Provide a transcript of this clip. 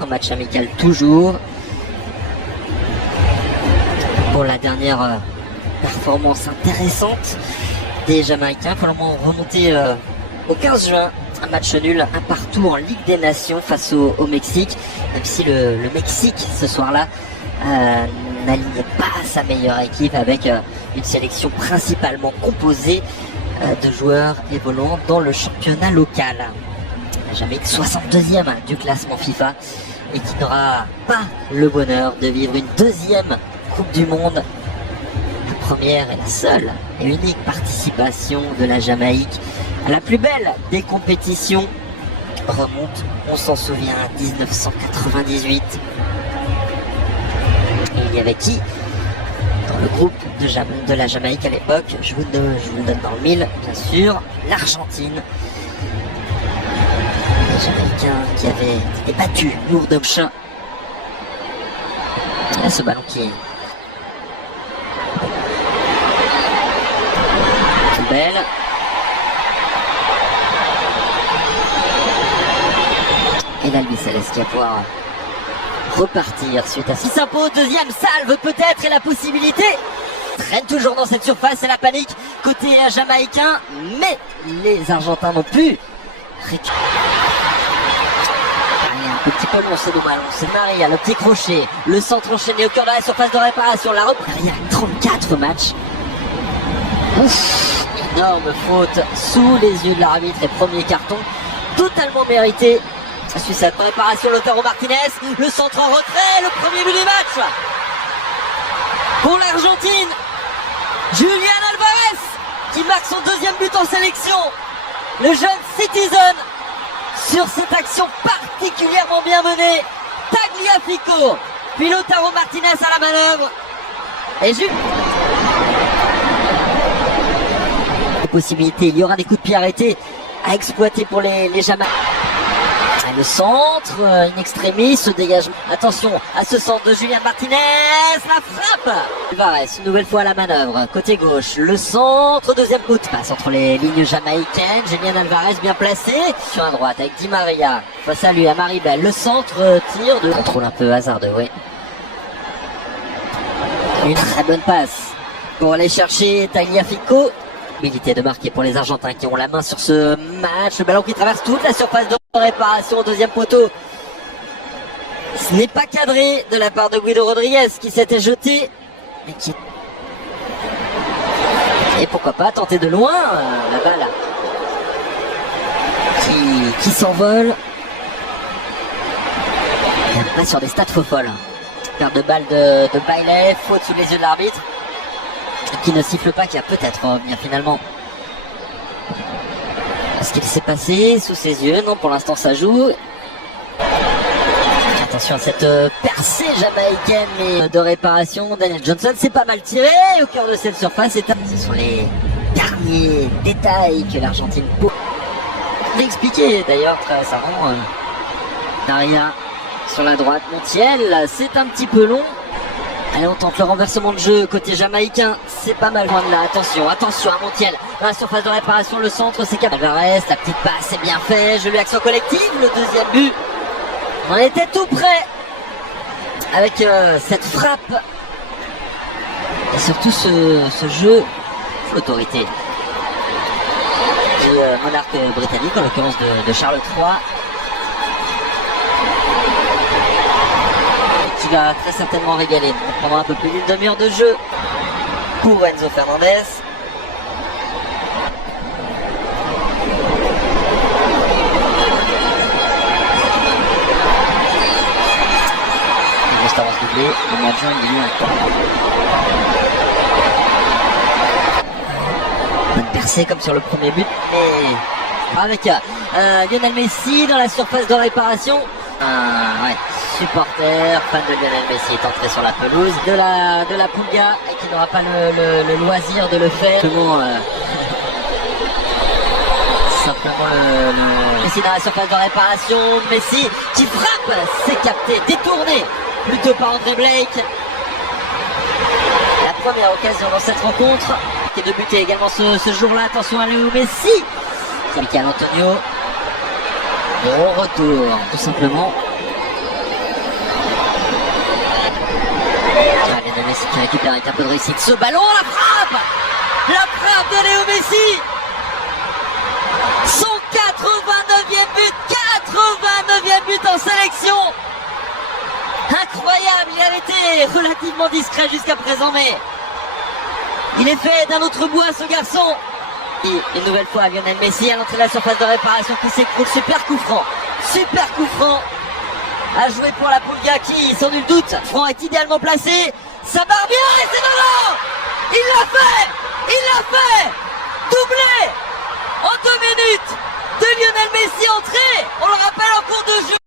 En match amical toujours. Pour la dernière performance intéressante des Jamaïcains, il faut remonter au 15 juin. Un match nul, un partout en Ligue des Nations face au Mexique. Même si le Mexique, ce soir-là, n'alignait pas sa meilleure équipe avec une sélection principalement composée de joueurs évoluant dans le championnat local. La Jamaïque 62e du classement FIFA et qui n'aura pas le bonheur de vivre une deuxième Coupe du Monde. La première et la seule et unique participation de la Jamaïque à la plus belle des compétitions remonte, on s'en souvient, à 1998. Et il y avait qui dans le groupe de la Jamaïque à l'époque? Je vous donne dans le mille, bien sûr, l'Argentine. Les Jamaïcains qui avaient été battus lourdement. Et ce ballon qui est belle. Et l'Albi Céleste qui va pouvoir repartir suite à ça. Il s'impose, deuxième salve peut-être et la possibilité. Traîne toujours dans cette surface, c'est la panique côté jamaïcain, mais les Argentins n'ont pu récupérer. Un petit peu long, c'est le ballon, c'est Maria, le petit crochet, le centre enchaîné au cœur de la surface de réparation, la reprise. Il y a 34 matchs. Ouf, énorme faute sous les yeux de l'arbitre et premier carton totalement mérité. Suite à cette préparation, Lautaro Martinez, le centre en retrait, le premier but du match pour l'Argentine. Julián Álvarez qui marque son deuxième but en sélection. Le jeune Citizen sur cette action particulièrement bien menée. Tagliafico, puis Lautaro Martinez à la manœuvre. Et possibilités, il y aura des coups de pied arrêtés à exploiter pour les Jamaïcains. Le centre, in extremis, ce dégagement. Attention à ce centre de Julián Martinez, la frappe. Álvarez, une nouvelle fois à la manœuvre, côté gauche, le centre, deuxième coup de passe entre les lignes jamaïcaines. Julián Álvarez bien placé sur la droite avec Di Maria face à lui, à Maribel. Le centre, tire de contrôle un peu hasardeux, oui. Une très bonne passe pour aller chercher Tagliafico. Habilité de marquer pour les Argentins qui ont la main sur ce match. Le ballon qui traverse toute la surface de réparation au deuxième poteau. Ce n'est pas cadré de la part de Guido Rodriguez qui s'était jeté. Et pourquoi pas tenter de loin la balle qui s'envole. Pas sur des stats faux folles. Perte de balle de Bailey, faute sous les yeux de l'arbitre. Qui ne siffle pas, qui a peut-être revenir finalement. Ce qu'il s'est passé sous ses yeux, non, pour l'instant ça joue. Attention à cette percée jamaïcaine mais de réparation. Daniel Johnson, c'est pas mal tiré au cœur de cette surface. Ce sont les derniers détails que l'Argentine peut l'expliquer d'ailleurs très récemment. Daria sur la droite, Montiel, c'est un petit peu long. Allez, on tente le renversement de jeu côté jamaïcain, c'est pas mal loin de là. Attention à Montiel, dans la surface de réparation, le centre c'est Álvarez, la petite passe c'est bien fait, jeu lui action collective, le deuxième but. On était tout près avec cette frappe et surtout ce jeu, l'autorité du monarque britannique, en l'occurrence de Charles III. Qui va très certainement régaler. On prendra un peu plus d'une demi-heure de jeu pour Enzo Fernandez. Il reste avance doublé. Le mois de juin, il y a eu un temps. Bonne percée comme sur le premier but. Et avec Lionel Messi dans la surface de réparation. Ouais. Supporter, fan de Lionel Messi est entré sur la pelouse de la Pulga et qui n'aura pas le loisir de le faire. Simplement Messi dans la surface de réparation, Messi qui frappe, c'est capté, détourné plutôt par André Blake. La première occasion dans cette rencontre qui est de buter également ce jour-là. Attention à Léo Messi, c'est Michael Antonio. Bon retour, tout simplement. Lionel Messi qui récupère avec un peu de réussite ce ballon. La frappe de Léo Messi. Son 89e but. 89e but en sélection. Incroyable, il avait été relativement discret jusqu'à présent, mais il est fait d'un autre bois ce garçon. Et une nouvelle fois Lionel Messi à l'entrée de la surface de réparation qui s'écroule. Super coup franc. Super coup franc à jouer pour la Pulga qui, sans nul doute, franc est idéalement placé. Ça barre bien et c'est dedans. Il l'a fait. Il l'a fait. Doublé en 2 minutes de Lionel Messi entré. On le rappelle en cours de jeu.